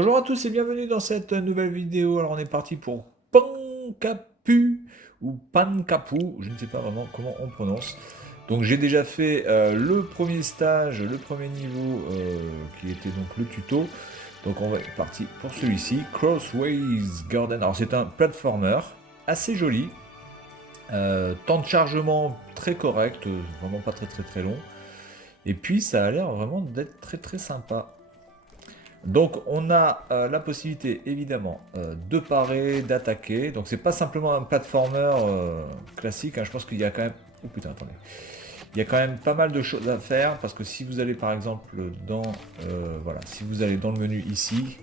Bonjour à tous et bienvenue dans cette nouvelle vidéo. Alors on est parti pour Pankapu ou Pankapu, je ne sais pas vraiment comment on prononce. Donc j'ai déjà fait le premier stage, le premier niveau qui était donc le tuto. Donc on va être parti pour celui-ci, Crossways Garden. Alors c'est un platformer assez joli, temps de chargement très correct, vraiment pas très long. Et puis ça a l'air vraiment d'être très sympa. Donc on a la possibilité évidemment de parer, d'attaquer. Donc c'est pas simplement un platformer classique, hein. Je pense qu'il y a quand même... Oh putain, attendez. Il y a quand même pas mal de choses à faire parce que si vous allez par exemple dans... voilà, si vous allez dans le menu ici,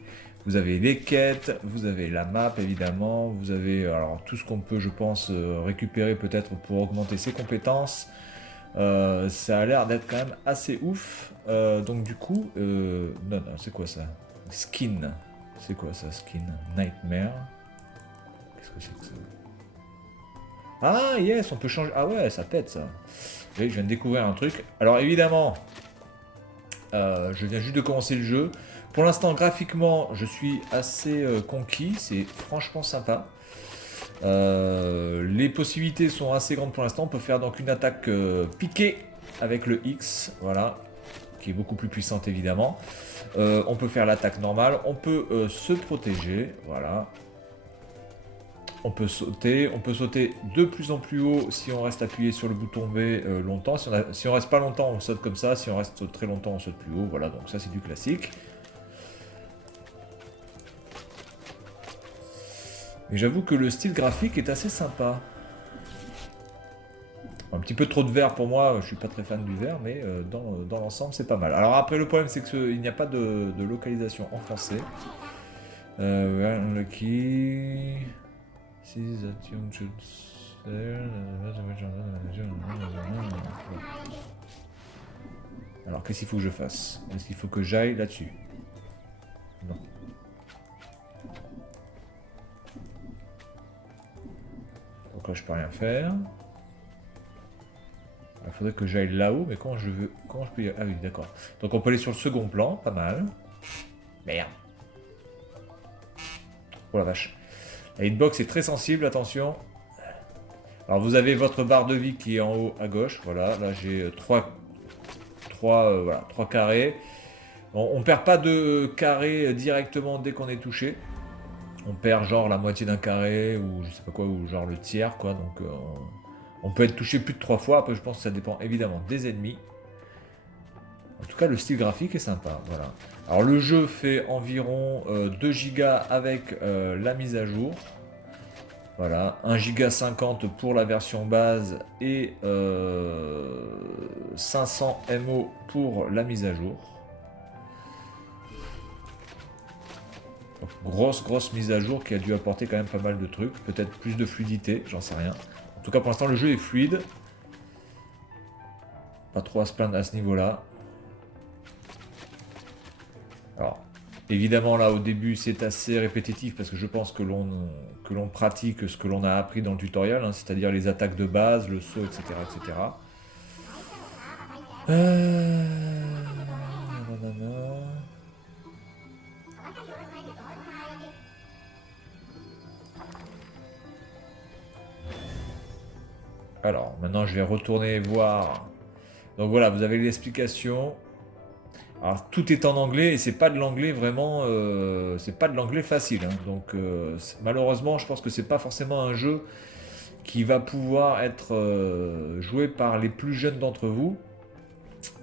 vous avez les quêtes, vous avez la map évidemment, vous avez alors tout ce qu'on peut je pense récupérer peut-être pour augmenter ses compétences. Ça a l'air d'être quand même assez ouf. Donc du coup, non, c'est quoi ça? Skin. C'est quoi ça, skin? Nightmare. Qu'est-ce que c'est que ça? Ah yes, on peut changer. Ah ouais, ça pète ça. Oui, je viens de découvrir un truc. Alors évidemment, je viens juste de commencer le jeu. Pour l'instant, graphiquement, je suis assez conquis. C'est franchement sympa. Les possibilités sont assez grandes pour l'instant. On peut faire donc une attaque piquée avec le X, voilà, qui est beaucoup plus puissante évidemment. On peut faire l'attaque normale, on peut se protéger, voilà. On peut sauter de plus en plus haut si on reste appuyé sur le bouton B longtemps. Si on reste pas longtemps, on saute comme ça. Si on reste très longtemps, on saute plus haut. Voilà, donc ça c'est du classique. Mais j'avoue que le style graphique est assez sympa. Un petit peu trop de vert pour moi, je suis pas très fan du vert, mais dans l'ensemble c'est pas mal. Alors après le problème c'est qu'il n'y a pas de localisation en français. Unlucky. Alors qu'est-ce qu'il faut que je fasse? Est-ce qu'il faut que j'aille là-dessus? Non. Donc là je peux rien faire. Il faudrait que j'aille là-haut, mais comment je peux y aller? Ah oui, d'accord. Donc on peut aller sur le second plan, pas mal. Merde. Oh la vache. La hitbox est très sensible, attention. Alors vous avez votre barre de vie qui est en haut à gauche, voilà. Là j'ai 3 carrés. Bon, on perd pas de carré directement dès qu'on est touché. On perd genre la moitié d'un carré, ou je sais pas quoi, ou genre le tiers, quoi. Donc on peut être touché plus de 3 fois. Après je pense que ça dépend évidemment des ennemis. En tout cas, le style graphique est sympa. Voilà. Alors le jeu fait environ 2 gigas avec la mise à jour. Voilà, 1 giga 50 pour la version base et 500 MO pour la mise à jour. Donc, grosse mise à jour qui a dû apporter quand même pas mal de trucs. Peut-être plus de fluidité, j'en sais rien. En tout cas, pour l'instant, le jeu est fluide. Pas trop à se plaindre à ce niveau-là. Alors, évidemment, là, au début, c'est assez répétitif parce que je pense que l'on pratique ce que l'on a appris dans le tutoriel, hein, c'est-à-dire les attaques de base, le saut, etc. Nanana. Alors, maintenant, je vais retourner voir. Donc voilà, vous avez l'explication. Alors tout est en anglais et c'est pas de l'anglais vraiment, c'est pas de l'anglais facile, hein. Donc malheureusement, je pense que c'est pas forcément un jeu qui va pouvoir être joué par les plus jeunes d'entre vous.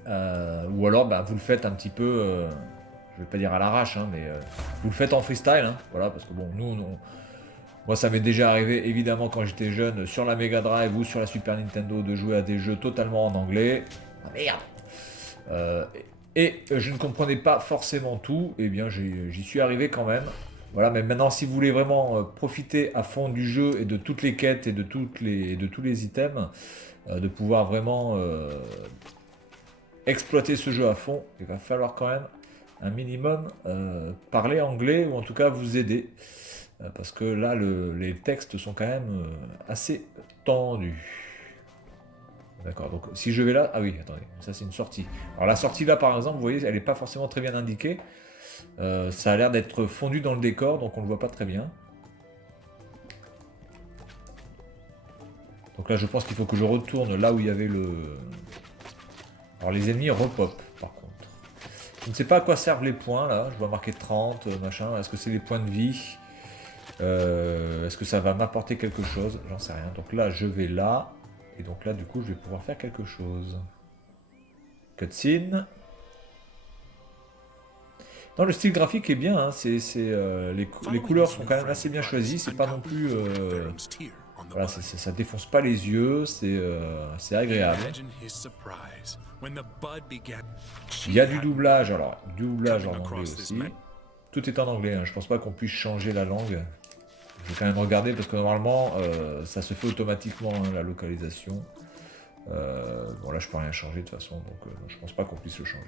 Ou alors bah, vous le faites un petit peu, je vais pas dire à l'arrache, hein, mais vous le faites en freestyle, hein, voilà, parce que bon, moi ça m'est déjà arrivé évidemment quand j'étais jeune sur la Mega Drive ou sur la Super Nintendo de jouer à des jeux totalement en anglais. Ah merde. Euh, et je ne comprenais pas forcément tout, et bien j'y suis arrivé quand même. Voilà, mais maintenant si vous voulez vraiment profiter à fond du jeu et de toutes les quêtes et de tous les items, de pouvoir vraiment exploiter ce jeu à fond, il va falloir quand même un minimum parler anglais ou en tout cas vous aider. Parce que là, les textes sont quand même assez tendus. D'accord, donc si je vais là... Ah oui, attendez, ça c'est une sortie. Alors la sortie là, par exemple, vous voyez, elle n'est pas forcément très bien indiquée. Ça a l'air d'être fondu dans le décor, donc on le voit pas très bien. Donc là, je pense qu'il faut que je retourne là où il y avait le... Alors les ennemis repop, par contre. Je ne sais pas à quoi servent les points, là. Je vois marqué 30, machin. Est-ce que c'est des points de vie? Est-ce que ça va m'apporter quelque chose? J'en sais rien. Donc là, je vais là. Et donc là, du coup, je vais pouvoir faire quelque chose. Cutscene. Non, le style graphique est bien. Hein. Les couleurs sont quand même assez bien choisies. C'est pas non plus... Voilà, ça défonce pas les yeux. C'est agréable. Il y a du doublage. Alors, du doublage en anglais aussi. Tout est en anglais. Hein. Je pense pas qu'on puisse changer la langue. Je vais quand même regarder parce que normalement, ça se fait automatiquement, hein, la localisation. Bon, là, je peux rien changer de toute façon. Donc, je pense pas qu'on puisse le changer.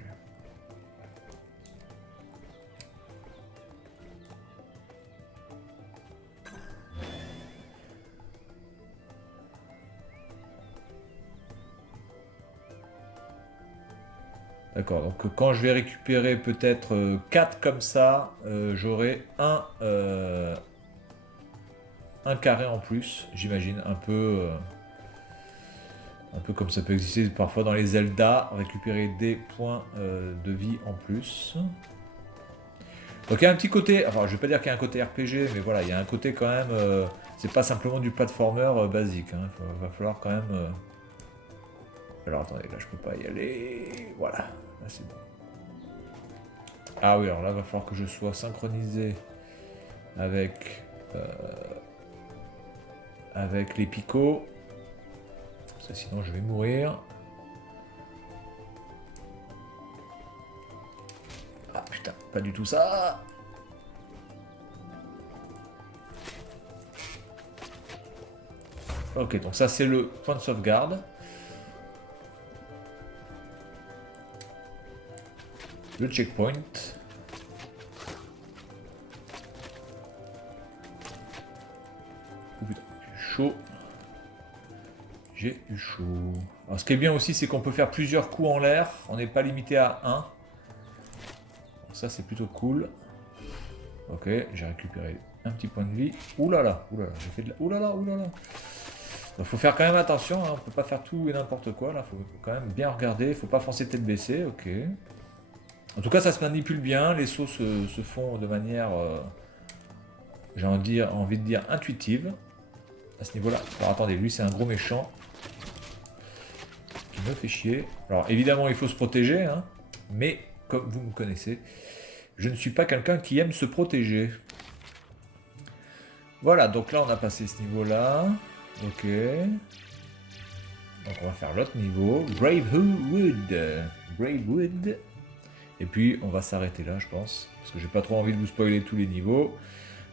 D'accord, donc quand je vais récupérer peut-être 4 comme ça, j'aurai un carré en plus, j'imagine, un peu comme ça peut exister parfois dans les Zelda, récupérer des points de vie en plus. Donc il y a un petit côté, enfin je vais pas dire qu'il y a un côté RPG, mais voilà, il y a un côté quand même, c'est pas simplement du platformer basique, hein, va falloir quand même... Alors attendez, là je peux pas y aller, voilà, là c'est bon. Ah oui, alors là il va falloir que je sois synchronisé avec les picots, parce que sinon je vais mourir. Ah putain, pas du tout ça. Ok, donc ça c'est le point de sauvegarde. Le checkpoint. Oh putain, j'ai chaud. J'ai eu chaud. Alors ce qui est bien aussi, c'est qu'on peut faire plusieurs coups en l'air. On n'est pas limité à un. Donc ça c'est plutôt cool. Ok, j'ai récupéré un petit point de vie. Ouh là là, j'ai fait de la... Ouh là là, ouh là là. Il faut faire quand même attention, hein. On peut pas faire tout et n'importe quoi. Là, faut quand même bien regarder. Faut pas foncer tête baissée. Ok. En tout cas, ça se manipule bien. Les sauts se font de manière, j'ai envie de dire, intuitive. À ce niveau-là. Alors attendez, lui c'est un gros méchant. Qui me fait chier. Alors évidemment, il faut se protéger. Hein, mais, comme vous me connaissez, je ne suis pas quelqu'un qui aime se protéger. Voilà, donc là on a passé ce niveau-là. Ok. Donc on va faire l'autre niveau. Gravewood. Et puis on va s'arrêter là, je pense. Parce que j'ai pas trop envie de vous spoiler tous les niveaux.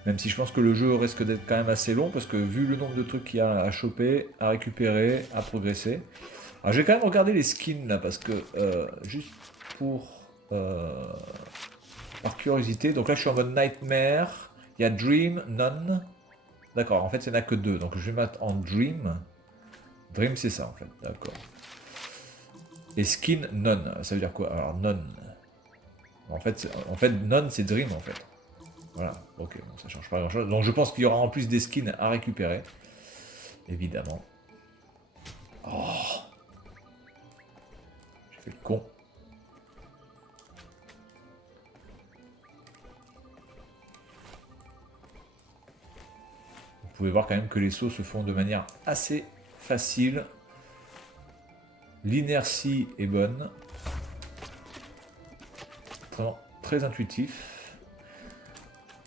Même si je pense que le jeu risque d'être quand même assez long. Parce que vu le nombre de trucs qu'il y a à choper, à récupérer, à progresser. Alors je vais quand même regarder les skins là. Parce que juste pour... par curiosité. Donc là je suis en mode Nightmare. Il y a Dream, None. D'accord, en fait il n'y en a que 2. Donc je vais mettre en Dream. Dream c'est ça en fait, d'accord. Et skin none, ça veut dire quoi? Alors none. En fait none c'est Dream en fait. Voilà, ok, bon, ça change pas grand chose. Donc je pense qu'il y aura en plus des skins à récupérer. Évidemment. Oh, j'ai fait le con. Vous pouvez voir quand même que les sauts se font de manière assez facile. L'inertie est bonne. Vraiment très intuitif.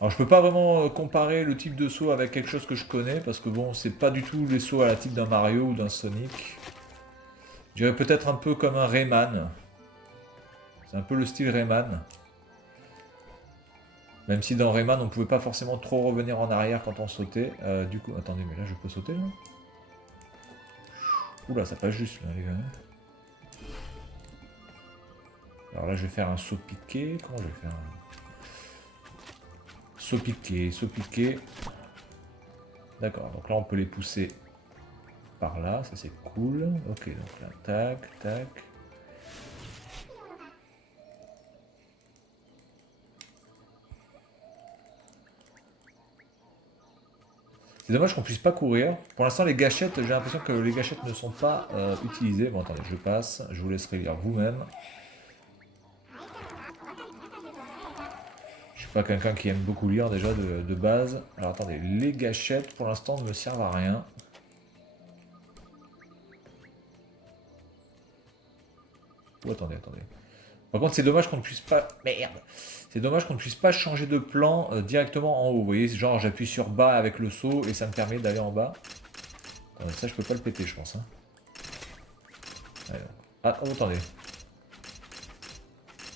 Alors je peux pas vraiment comparer le type de saut avec quelque chose que je connais, parce que bon, c'est pas du tout les sauts à la type d'un Mario ou d'un Sonic. Je dirais peut-être un peu comme un Rayman. C'est un peu le style Rayman. Même si dans Rayman, on pouvait pas forcément trop revenir en arrière quand on sautait. Du coup, attendez, mais là je peux sauter là? Oula, ça passe juste là les gars. Alors là je vais faire un saut piqué. Comment je vais faire un... Saut piqué. D'accord, donc là on peut les pousser par là, ça c'est cool. Ok, donc là, tac, tac. C'est dommage qu'on puisse pas courir. Pour l'instant, les gâchettes, j'ai l'impression que les gâchettes ne sont pas utilisées. Bon, attendez, je passe. Je vous laisserai lire vous-même. Je suis pas quelqu'un qui aime beaucoup lire déjà de base. Alors attendez, les gâchettes pour l'instant ne me servent à rien. Oh, attendez. Par contre, c'est dommage qu'on ne puisse pas... Merde! C'est dommage qu'on ne puisse pas changer de plan directement en haut. Vous voyez, genre j'appuie sur bas avec le saut et ça me permet d'aller en bas. Ça, je peux pas le péter, je pense. Hein. Ah, oh, attendez.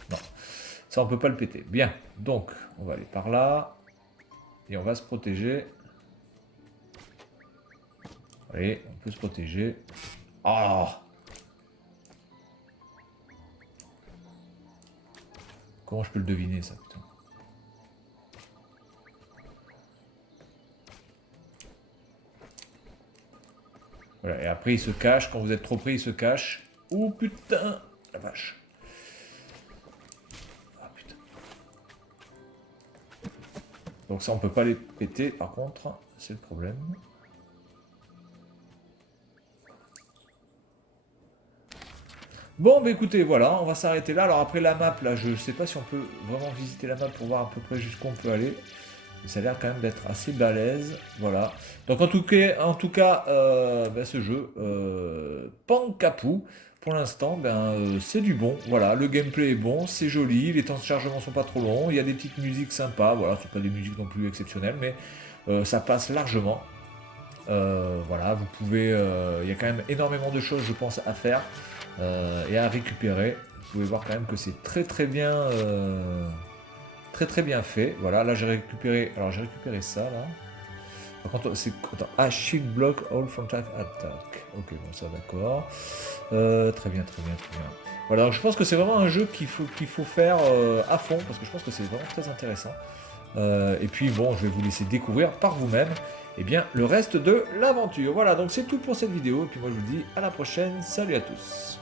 Non. Ça, on peut pas le péter. Bien. Donc, on va aller par là. Et on va se protéger. Allez, on peut se protéger. Ah! Comment je peux le deviner, ça, putain? Voilà, et après, il se cache. Quand vous êtes trop près, il se cache. Oh, putain! La vache. Ah, putain. Donc ça, on peut pas les péter, par contre. C'est le problème. Bon, bah écoutez, voilà, on va s'arrêter là. Alors après la map, là, je sais pas si on peut vraiment visiter la map pour voir à peu près jusqu'où on peut aller. Mais ça a l'air quand même d'être assez balèze. Voilà. Donc en tout cas ben, ce jeu, Pankapu, pour l'instant, c'est du bon. Voilà, le gameplay est bon, c'est joli, les temps de chargement sont pas trop longs, il y a des petites musiques sympas. Voilà, c'est pas des musiques non plus exceptionnelles, mais ça passe largement. Voilà, vous pouvez... il y a quand même énormément de choses, je pense, à faire. Et à récupérer. Vous pouvez voir quand même que c'est très bien fait. Voilà, là j'ai récupéré ça là. Par contre c'est shield block all frontal attack. Ok, bon ça d'accord. Très bien. Voilà, donc je pense que c'est vraiment un jeu qu'il faut faire à fond parce que je pense que c'est vraiment très intéressant. Et puis bon, je vais vous laisser découvrir par vous-même le reste de l'aventure. Voilà, donc c'est tout pour cette vidéo et puis moi je vous dis à la prochaine. Salut à tous.